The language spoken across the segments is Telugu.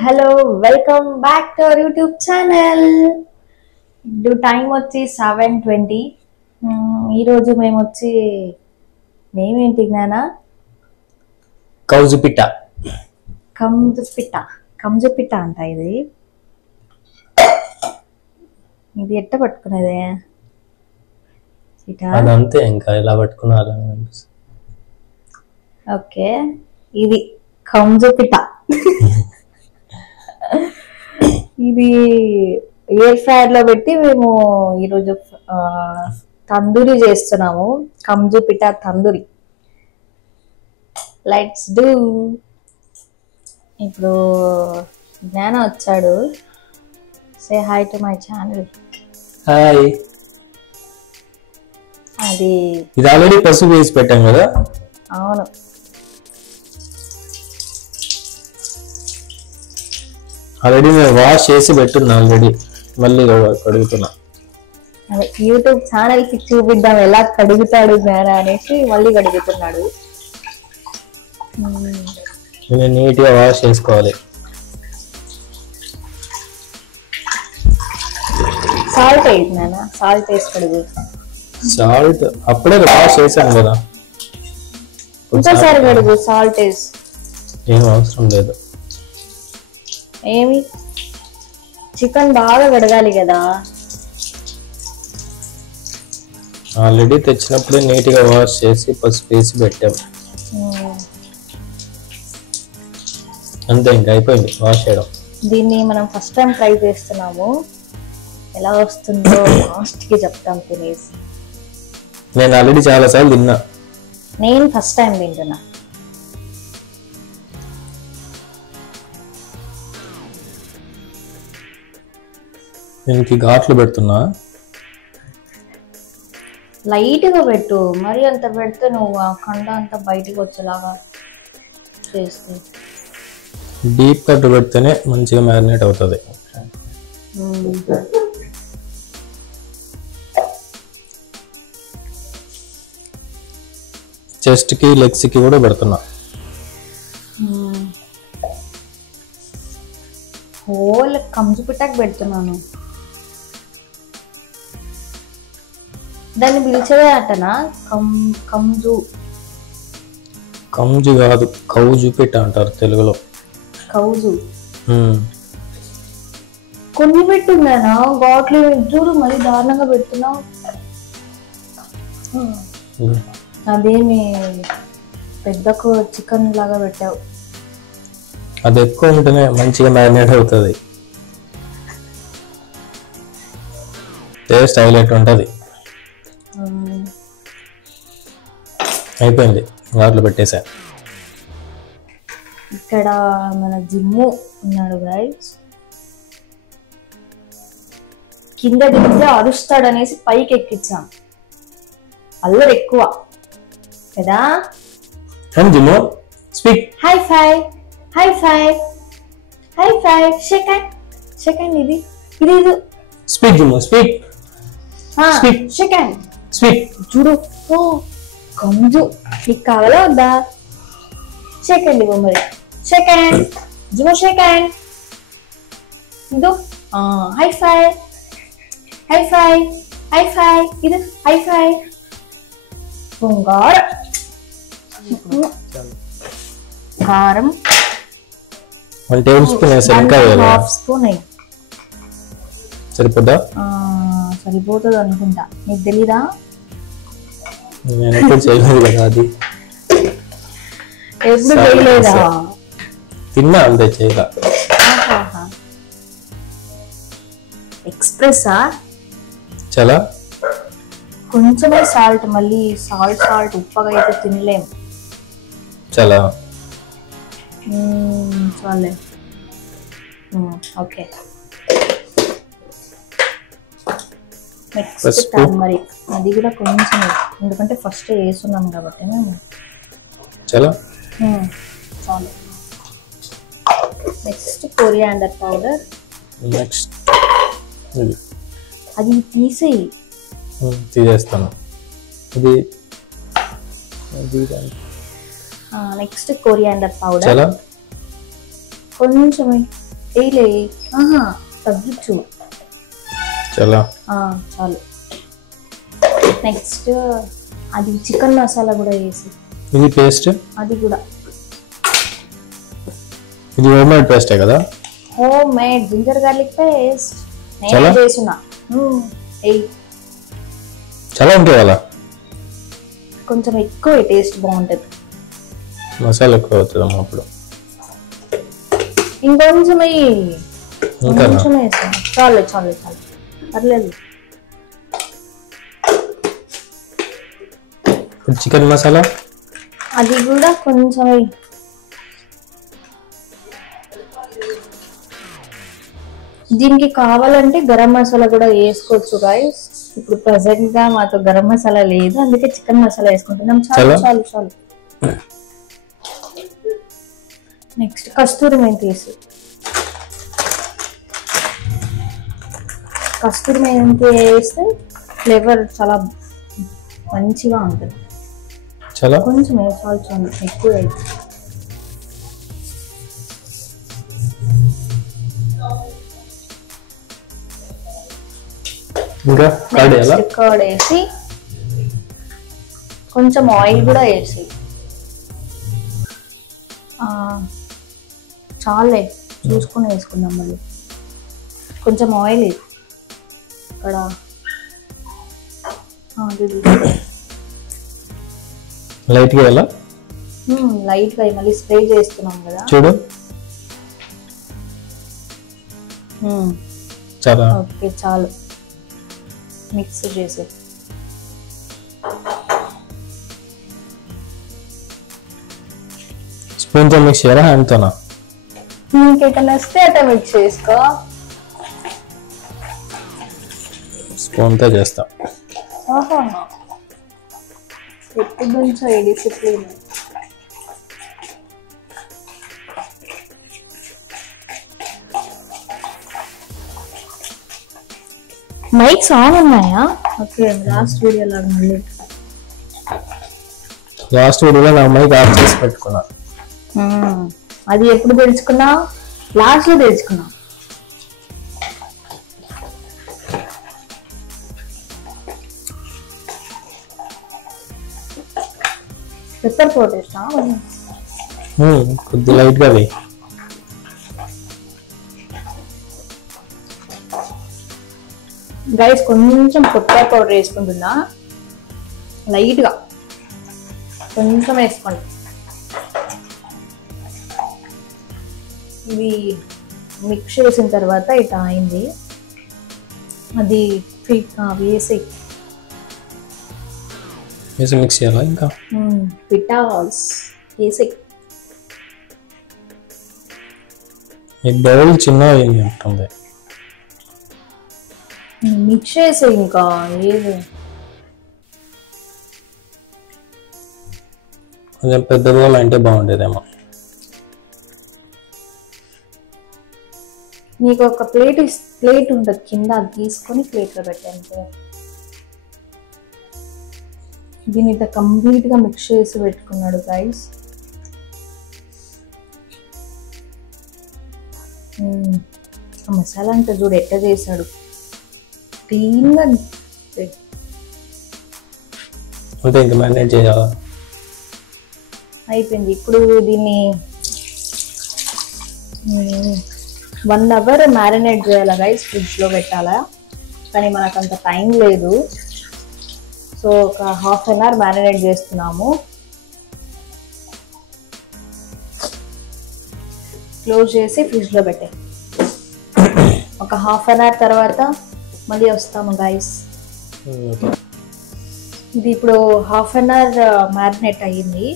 Hello welcome back to our YouTube channel. ఇప్పుడు టైం వచ్చి 7:20. ఈరోజు మేము వచ్చి మేమేంటి జ్ఞాన కౌజుపిట్ట కంజుపిట్ట అంట. ఇది ఎట్ట పట్టుకునేదే అదంతే, ఇంకా ఇలా పట్టుకున్నారు. ఓకే, ఇది కంజుపిట్ట. ఇది ఎయిర్ ఫ్రైయర్ లో పెట్టి మేము ఈరోజు తందూరి చేస్తున్నాము. కంజుపిట్ట తందూరి. Let's do. ఇప్పుడు జ్ఞాన వచ్చాడు. Say hi to my channel. Hi. అది ఇది ఆల్రెడీ పసుపు వేసి పెట్టాం కదా. అవును, ఆల్రెడీ నేను వాష్ చేసి పెట్టున్నా. ఆల్రెడీ మళ్ళీ కడుగుతున్నా. అదే యూట్యూబ్ ఛానల్ కి చూపిద్దాం ఎలా కడుగుతాడు జ్ఞాన అనేసి మళ్ళీ కడుగుతున్నాడు. నేను నీట్ గా వాష్ చేసుకోవాలి. సాల్ట్ వేయి జ్ఞాన, సాల్ట్ వేసి కడుగు. సాల్ట్ అప్పుడే వాష్ చేశాను కదా. ఇంకోసారి కడుగు సాల్ట్ వేసి. ఏం అవసరం లేదు. ఏమి చికెన్ బాగా కడగాలి కదా. ఆల్రెడీ తెచ్చినప్పుడే నీట్ గా వాష్ చేసి పసుపు వేసి పెట్టాం. అంతే, ఇంకా అయిపోయింది వాష్ చేయడం. దీన్ని మనం ఫస్ట్ టైం ట్రై చేస్తున్నాము. ఎలా వస్తుందో లాస్ట్ కి చెప్తాం తినేసి. నేను ఆల్రెడీ చాలా సార్లు తిన్నా. నేను ఫస్ట్ టైం తింటున్నా. దీనికి ఘాట్లు పెడుతున్నా. లైట్ గా పెట్టు, మరి అంత పెడితే నువ్వు ఆ కండ అంతా బయటకు వచ్చేలాగా చేస్తే. డీప్ కట్ పెడితేనే మంచిగా మ్యారినేట్ అవుతుంది. చెస్ట్ కి లెగ్స్ కి కూడా పెడుతున్నా. హోల్ కంజుపిట్టకు పెడుతున్నాను. దాన్ని పిలిచేదే అటనా కంజు? కంజు కాదు, కౌజుపిట్ట అంటారు తెలుగులో. కౌజు. కొన్ని పెట్టున్నానా ఘాట్లు చూడు, మరి దారుణంగా పెడుతున్నావు. అదేమి పెద్ద చికెన్ లాగా పెట్టావు. అది ఎక్కువ ఉంటేనే మంచిగా మ్యారినేట్ అవుతుంది. టేస్ట్ హైలైట్ ఉంటుంది. అయిపోయింది, ఘాట్లు పెట్టేసా. ఇక్కడ మన జిమ్ము ఉన్నాడు గైస్. కింద దిగితే అరుస్తాడనేసి పైకి ఎక్కించాం. అల్లరి ఎక్కువ కదా. Gym speak. High five, high five, high five. Second ఇది ఇది ఇది speak gym, speak. Second speak. చూడు. ఓ కంజు, నీకు కావాలా వద్దా? సెకండ్ ఇవ్వ మరి. సెకండ్ జిమ్ము, సెకండ్ ఇది. High five, high five, high five. ఇది హై ఫైవ్. బంగారం కారం 1 టేబుల్ స్పూన్ వేసాను. ఇంకా హాఫ్ స్పూన్ అయ్యి సరిపోద్దా? సరిపోతుంది అనుకుంటా. నీకు తెలీదా? నేను ఎప్పుడు చేయలేదు కదా. అది ఎప్పుడు చేయలేదా? తిన్నా అంతే, చేయగా. ఎక్స్ప్రెస్సా? చాలా కొంచెమే సాల్ట్, మళ్ళీ సాల్ట్ ఉప్పగా అయితే తినలేం. చాలా చాలే. Okay, next turmeric. అది కూడా కొంచెం, ఎందుకంటే ఫస్ట్ వేసున్నాం కాబట్టి మేము. చాలా చాలు. Next coriander powder. నెక్స్ట్ అది తీసేయి. తీసేస్తాను. ఇది నెక్స్ట్ కొరియాండర్ పౌడర్. చాలా కొంచెం వేయలే. ఆహా, తగ్గించు. చాలా చాలు. నెక్స్ట్ అది చికెన్ మసాలా కూడా వేసి. ఇది పేస్ట్, అది కూడా ఇది హోమ్ మేడ్ పేస్టే కదా? Home made ginger garlic paste నేను చాలా చేస్తున్నా. చాలా ఉంటాయి అలా, కొంచెం ఎక్కువ టేస్ట్ బాగుంటది. మసాలా ఎక్కువ అవుతుంది అప్పుడు. ఇంకొంచెం ఇంకా కొంచెం వేసా. చాలు చాలు చాలు, పర్లేదు. ఇప్పుడు చికెన్ మసాలా అది కూడా కొంచెం దీనికి కావాలంటే గరం మసాలా కూడా వేసుకోవచ్చు గైస్. ఇప్పుడు ప్రెసెంట్ గా మాకు గరం మసాలా లేదు, అందుకే చికెన్ మసాలా వేసుకుంటున్నాం. చాలు చాలు చాలు. నెక్స్ట్ కస్తూరి మెంతి వేసి. కస్తూరి మెంతి వేస్తే ఫ్లేవర్ చాలా మంచిగా ఉంటుంది. చాలా కొంచెం చాలు చాలు, ఎక్కువ అయితే. ఇంకా కర్డ్ వేసి కొంచెం ఆయిల్ కూడా వేసి. చాలే, చూసుకుని వేసుకుందాం. మళ్ళీ కొంచెం ఆయిల్ ఇక్కడ లైట్ గా ఎలా లైట్ గా మళ్ళీ స్ప్రే చేస్తున్నాం కదా. చూడు చాలా. ఓకే, చాలు. మిక్స్ చేసి స్పూన్ తో మిక్స్ చేయాలా, హ్యాండ్ తోనా? ఇంకెటన్నా వస్తే అట్లా మిక్స్ చేసుకో. స్పూన్ తో చేస్తా. ఎప్పుడు నుంచో ఈ డిసిప్లిన్. మైక్స్ ఆన్ ఉన్నాయా? ఓకే, లాస్ట్ వీడియో లాగా మళ్ళీ. లాస్ట్ వీడియోలో నా మైక్ ఆఫ్ చేసి పెట్టుకున్నా. అది ఎప్పుడు తెచ్చుకున్నా? లాస్ట్ లో తెచ్చుకున్నా. పెప్పర్ పౌడర్ వేస్తా కొద్ది లైట్ గా వేయి. గైస్ కొంచెం పెప్పర్ పౌడర్ వేసుకుంటున్నా, లైట్ గా కొంచెం వేసుకోండి. ఇవి మిక్స్ చేసిన తర్వాత ఇట్లా అయింది. అది వేసి మిక్స్ చేయాలా? ఇంకా పిటాల్స్ వేసి. ఈ బౌల్ చిన్న అయింది ఉంటుంది. మిక్స్ చేసి ఇంకా ఏది కొంచెం పెద్ద బౌల్ అంటే బాగుండేదేమో. నీకు ఒక ప్లేట్ ఉంటుంది కింద, అది తీసుకొని ప్లేట్లో పెట్టాను. దీన్ని ఇట్లా కంప్లీట్ గా మిక్స్ చేసి పెట్టుకున్నాడు గైస్. మసాలా అంటే చూడు ఎట్లా చేశాడు, క్లీన్ గా. అంటే ఇంకా మ్యారినేట్ చేయాలా? అయిపోయింది. ఇప్పుడు దీన్ని 1 hour మ్యారినేట్ చేయాలా గైస్, ఫ్రిడ్జ్ లో పెట్టాలా. కానీ మనకు అంత టైం లేదు, సో ఒక 1/2 hour మ్యారినేట్ చేస్తున్నాము. క్లోజ్ చేసి ఫ్రిడ్జ్ లో పెట్టే. ఒక 1/2 hour తర్వాత మళ్ళీ వస్తాము గైస్. ఇది ఇప్పుడు 1/2 hour మ్యారినేట్ అయ్యింది.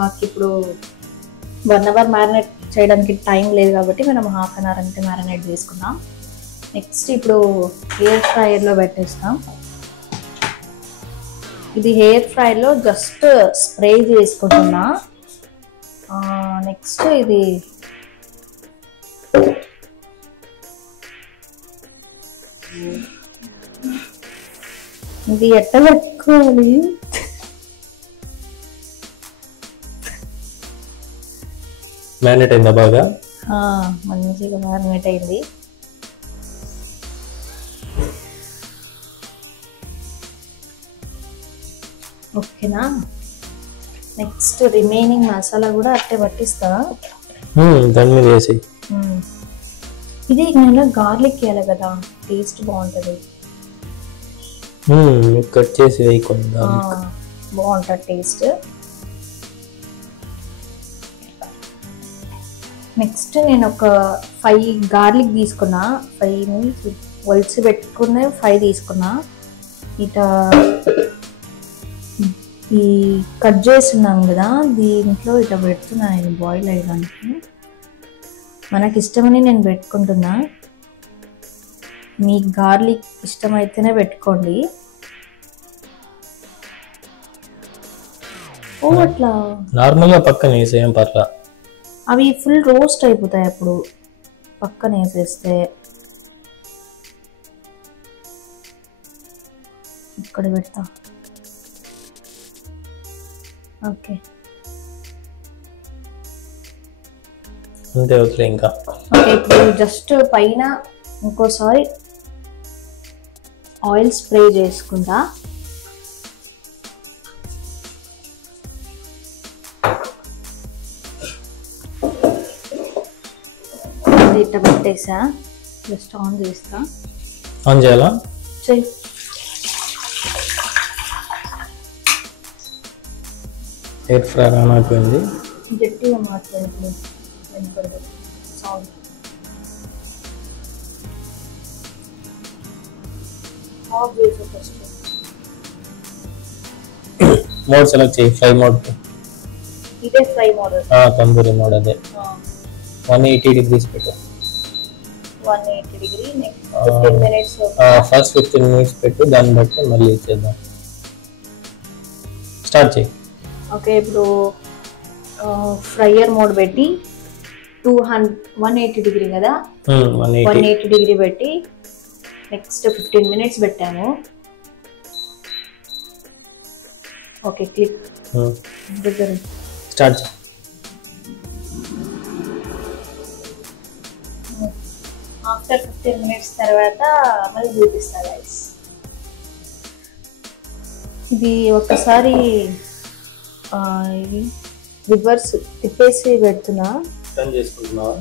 మాకు ఇప్పుడు 1 hour మ్యారినేట్ చేయడానికి టైం లేదు కాబట్టి మనం 1/2 hour అంటే మ్యారినేట్ చేసుకున్నాం. నెక్స్ట్ ఇప్పుడు హెయిర్ ఫ్రైయర్లో పెట్టేస్తాం. ఇది హెయిర్ ఫ్రైలో జస్ట్ స్ప్రే చేసుకుంటున్నా. నెక్స్ట్ ఇది ఎట్లా పెట్టుకోవాలి? మ్యారినేట్ అయిందా బాగా? మంచిగా మ్యారినేట్ అయింది. ఓకేనా, నెక్స్ట్ రిమైనింగ్ మసాలా కూడా అట్టే పట్టిస్తా. దాని మీద వేసి ఇది నేను గార్లిక్ వేయాలి కదా, టేస్ట్ బాగుంటుంది. కట్ చేసి వేయకుండా బాగుంటుంది టేస్ట్. నెక్స్ట్ నేను ఒక 5 గార్లిక్ తీసుకున్నా. 5 ఒలిచి పెట్టుకునే 5 తీసుకున్నా. ఇట ఈ కట్ చేస్తున్నాం కదా, దీంట్లో ఇట్లా పెడుతున్నా నేను బాయిల్ అయ్యడానికి. మనకి ఇష్టమని నేను పెట్టుకుంటున్నా, మీకు గార్లిక్ ఇష్టమైతేనే పెట్టుకోండి. అట్లా నార్మల్గా పక్కన వేసి ఏం పర్లా, అవి ఫుల్ రోస్ట్ అయిపోతాయి అప్పుడు పక్కన వేసేస్తే. ఇక్కడ పెడతా. ఓకే, అంతే అవుతుంది ఇంకా. ఓకే, ఇప్పుడు జస్ట్ పైన ఇంకోసారి ఆయిల్ స్ప్రే చేసుకుంటా. ఇట్లా పెట్టేసా, జస్ట్ ఆన్ చేస్తా. ఆన్ చేయాలా? చెయ్యి. ఎయిర్ ఫ్రైర్ ఆన్ అయిపోయింది. గట్టిగా మాట్లాడుతుంది సౌండ్. ఆఫ్ చేసా ఫస్ట్. మోడ్ సెలెక్ట్ చేయి, ఫ్రై మోడ్. ఇదే ఫ్రై మోడ్. తందూరి మోడ్ అదే. 180 degrees పెట్టు. 180 degree. Next 15 minutes. First 15 minutes పెట్టు, దాన్ని బట్టి మళ్ళీ ఇచ్చేద్దాం. స్టార్ట్ చేయి. ఓకే, ఇప్పుడు ఫ్రైయర్ మోడ్ పెట్టి 180 degree కదా, 180 degree పెట్టి నెక్స్ట్ 15 minutes పెట్టాము. Okay, click. స్టార్ట్ చేయి. ఆఫ్టర్ 15 minutes తర్వాత మళ్ళీ చూపిస్తా గైస్. ఇది ఒకసారి ఇది రివర్స్ తిప్పేసి పెడుతున్నా. టర్న్ చేసుకుంటున్నావా?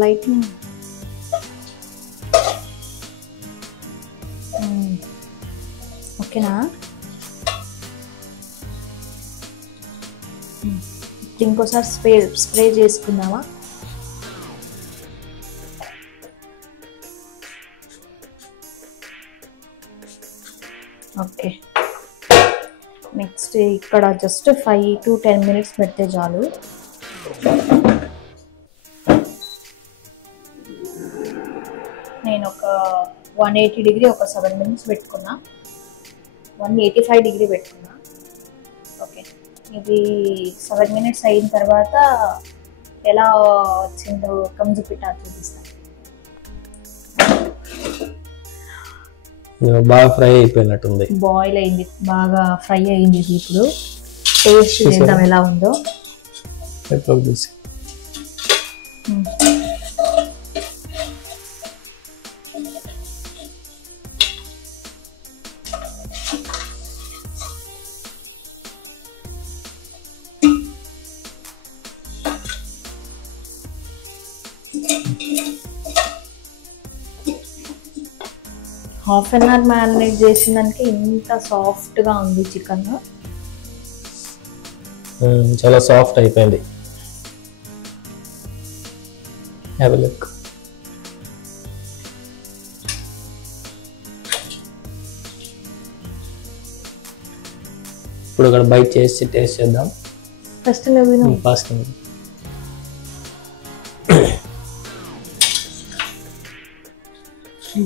లైటింగ్. ఓకేనా, ఇంకోసారి స్ప్రే చేసుకుందామా? ఓకే, నెక్స్ట్ ఇక్కడ జస్ట్ 5 to 10 minutes పెడితే చాలు. నేను ఒక 180 degree ఒక 7 minutes పెట్టుకున్నా, 185 degree పెట్టుకున్నా. ఓకే, ఇది 7 minutes అయిన తర్వాత ఎలా వచ్చిందో కంజు పిట్టా చూపిస్తాను. బాగా ఫ్రై అయిపోయినట్టుంది. బాయిల్ అయింది, బాగా ఫ్రై అయింది. ఇప్పుడు టేస్ట్ చేద్దాం ఎలా ఉందో. హాఫ్ అన్ అవర్ మ్యారినేట్ చేసిన దానికి ఇంత సాఫ్ట్గా ఉంది చికెన్. చాలా సాఫ్ట్ అయిపోయింది. Have a look. ఇప్పుడు ఇక్కడ బైట్ చేసి టేస్ట్ చేద్దాం. ఫస్ట్ నువ్వు ఫాస్ట్.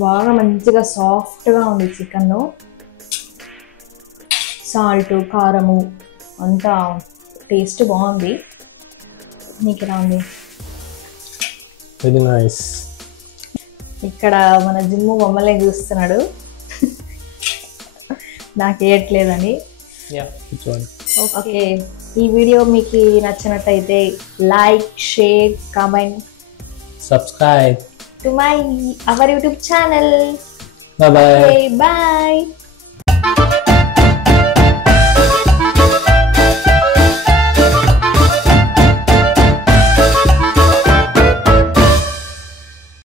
బాగా మంచిగా సాఫ్ట్గా ఉంది చికెన్. సాల్ట్, కారము అంతా టేస్ట్ బాగుంది. నీకు ఎలా ఉంది? Very nice. ఇక్కడ మన జిమ్ము మమ్మల్ని చూస్తున్నాడు నాకు వేయట్లేదని. ఓకే, ఈ వీడియో మీకు నచ్చినట్టయితే like, share, comment, subscribe to our YouTube channel. Bye bye. Bye.